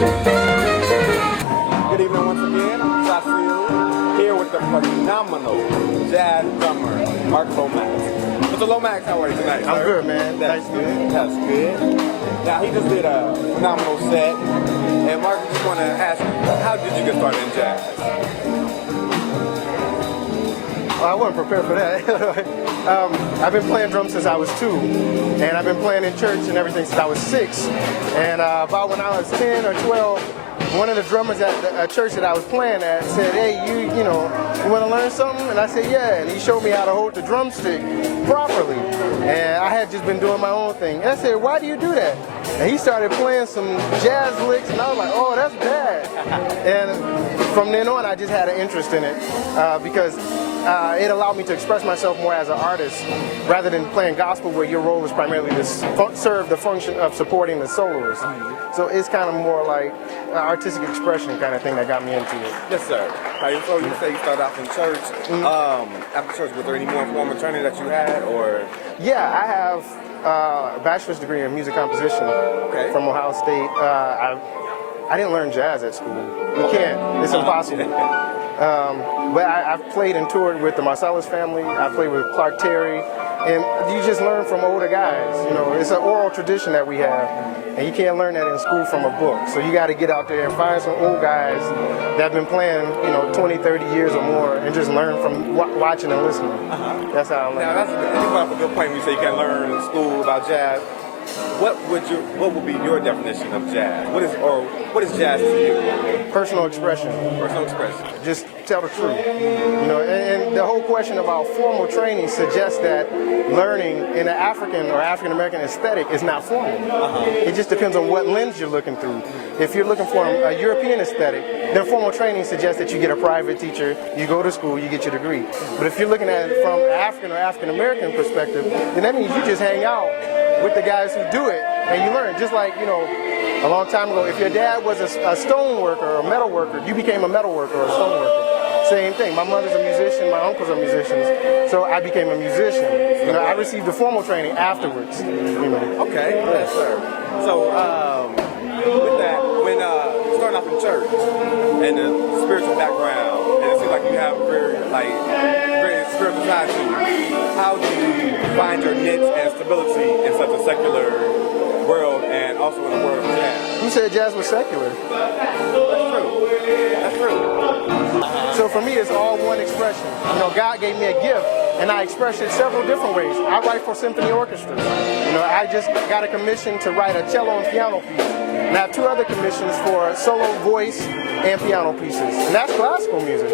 Good evening once again. I'm Jana L here with the phenomenal jazz drummer, Mark Lomax. Mr. Lomax, how are you tonight, sir? I'm good, man. That's good. That's good. Now, he just did a phenomenal set. And Mark, I just want to ask you, how did you get started in jazz? Well, I wasn't prepared for that. I've been playing drums since I was 2, and I've been playing in church and everything since I was 6. And about when I was 10 or 12, one of the drummers at a church that I was playing at said, "Hey, you want to learn something?" And I said, "Yeah." And he showed me how to hold the drumstick properly. And I had just been doing my own thing. And I said, "Why do you do that?" And he started playing some jazz licks, and I was like, "Oh, that's bad." And from then on, I just had an interest in it because it allowed me to express myself more as an artist rather than playing gospel where your role is primarily to serve the function of supporting the soloist. So it's kind of more like artistic expression kind of thing that got me into it. Yes, sir. So you say you started off in church. After church, was there any more formal training that you had, or? Yeah, I have a bachelor's degree in music composition from Ohio State. I didn't learn jazz at school. You can't. It's impossible. But I've played and toured with the Marcellus family. I played with Clark Terry, and you just learn from older guys. It's an oral tradition that we have, and you can't learn that in school from a book. So you got to get out there and find some old guys that have been playing, 20, 30 years or more, and just learn from watching and listening. That's how I learn. Now that's a good point when you say you can learn in school about jazz. What would be your definition of jazz? What is jazz to you? Personal expression. Personal expression. Just tell the truth. And the whole question about formal training suggests that learning in an African or African American aesthetic is not formal. It just depends on what lens you're looking through. If you're looking for a European aesthetic, then formal training suggests that you get a private teacher, you go to school, you get your degree. But if you're looking at it from an African or African American perspective, then that means you just hang out with the guys who do it, and you learn. Just like, a long time ago, if your dad was a stone worker or a metal worker, you became a metal worker or a stone worker. Same thing. My mother's a musician, my uncles are musicians, so I became a musician. I received the formal training afterwards. Okay, yes, sir. So, with that, when starting off in church and the spiritual background, and it seems like you have a very spiritual side to you, how do you find your niche and stability in such a secular world and also in the world of jazz? You said jazz was secular. That's true. That's true. So for me, it's all one expression. God gave me a gift, and I express it several different ways. I write for symphony orchestras. I just got a commission to write a cello and piano piece. And I have 2 other commissions for solo voice and piano pieces. And that's classical music.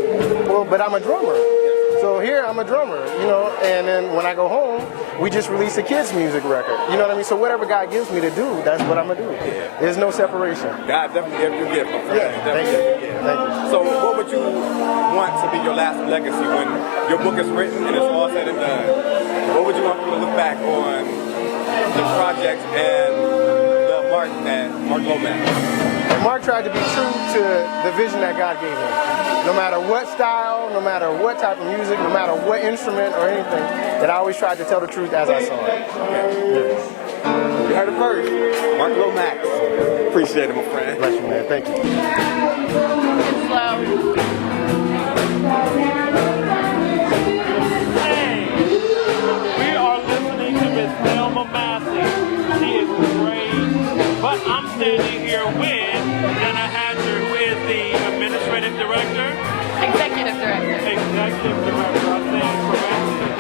Well, but I'm a drummer. So here I'm a drummer, and then when I go home, we just release a kids' music record. You know what I mean? So whatever God gives me to do, that's what I'm going to do. There's no separation. God definitely gave you a gift. Yeah, thank you. Thank you. So what would you want to be your last legacy when your book is written and it's all said and done? What would you want people to look back on the project and the Mark Lomax? And Mark tried to be true to the vision that God gave him. No matter what style, no matter what type of music, no matter what instrument or anything, that I always tried to tell the truth as I saw it. You heard it first. Mark Lomax. Appreciate it, my friend. Bless you, man. Thank you. Hey, we are listening to Miss Thelma Massey. She is great. But I'm standing here with Jana L, who is the administrative director. Executive director. Executive director, I stand corrected.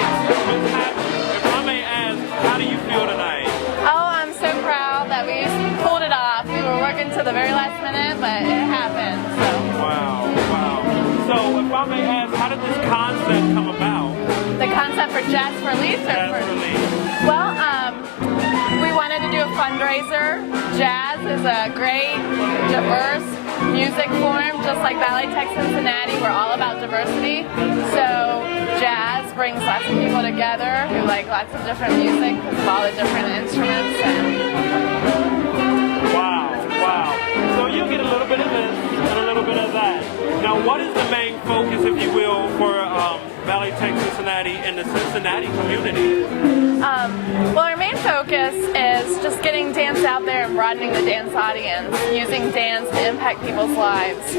Ms. Hatcher, if I may ask, how do you feel tonight? Oh, I'm so proud that we pulled it off. We were working to the very last minute, but it happened. So. Wow. So if I may ask, how did this concept come about? The concept for Jazz for Leith? Well, we wanted to do a fundraiser. Jazz is a great, diverse music form, just like Ballet Tech Cincinnati. We're all about diversity. So jazz brings lots of people together who like lots of different music because of all the different instruments. Wow. So you get a little bit of this and a little bit of that. Now, what is the main focus, if you will, for Ballet Tech Cincinnati and the Cincinnati community? Well, our main focus is just getting dance out there and broadening the dance audience, using dance to impact people's lives.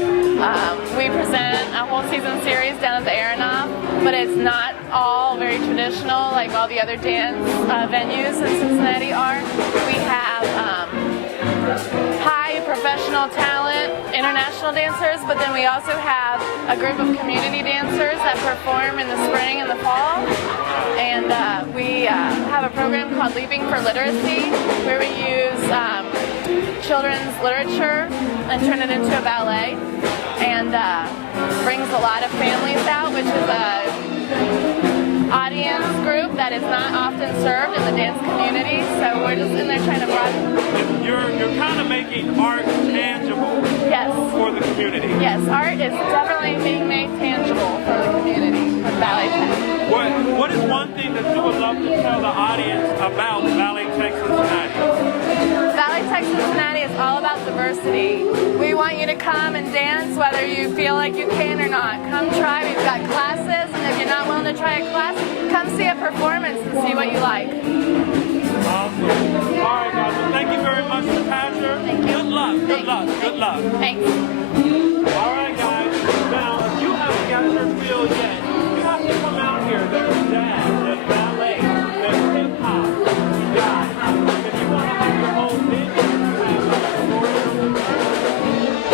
We present a whole season series down at the Aronoff, but it's not all very traditional like all the other dance venues in Cincinnati are. We have high professional talent, international dancers, but then we also have a group of community dancers that perform in the spring and the fall. And we have a program called Leaping for Literacy, where we use children's literature and turn it into a ballet, and brings a lot of families out, which is a audience group that is not often served in the dance community. So we're just in there trying to broaden. You're kind of making art tangible. Yes. For the community. Yes, art is definitely being made tangible for the community with Ballet Tech. What is one thing that you would love to tell the audience about Ballet Tech Cincinnati? Ballet Tech Cincinnati is all about diversity. We want you to come and dance whether you feel like you can or not. Come try. We've got classes, and if you're not willing to try a class, come see a performance and see what you like. Awesome. All right, guys. Well, thank you very much, Patricia. Thank you. Good luck. Good luck. Good luck. Thanks. All right, guys. Now, if you haven't got your feel yet, you have to come out here. There's jazz, there's ballet, there's hip hop. Yeah. If you want to have your whole vision, you have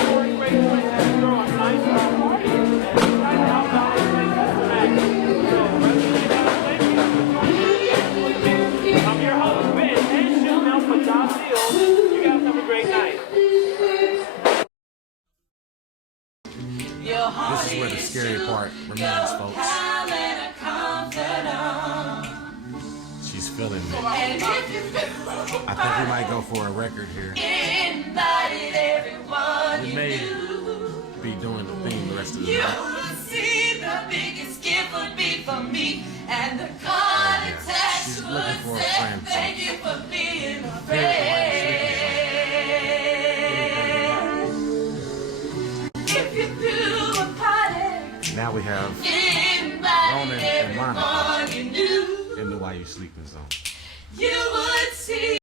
four great places to throw a nice party. And right now, Ballet Tech Cincinnati. So, resident ballet, I'm your host, Ben, and Jana L for Jana L. You guys have a great night. This is where the scary part remains, folks. She's feeling me. I think we might go for a record here. We may be doing the theme the rest of the night. See, the biggest gift would be for me, and the card attached She's would looking for a say, friend. thank you for being a Here's If you threw a party, now we have Ronan and Monica you knew, in the Why You Sleeping Zone. you would see.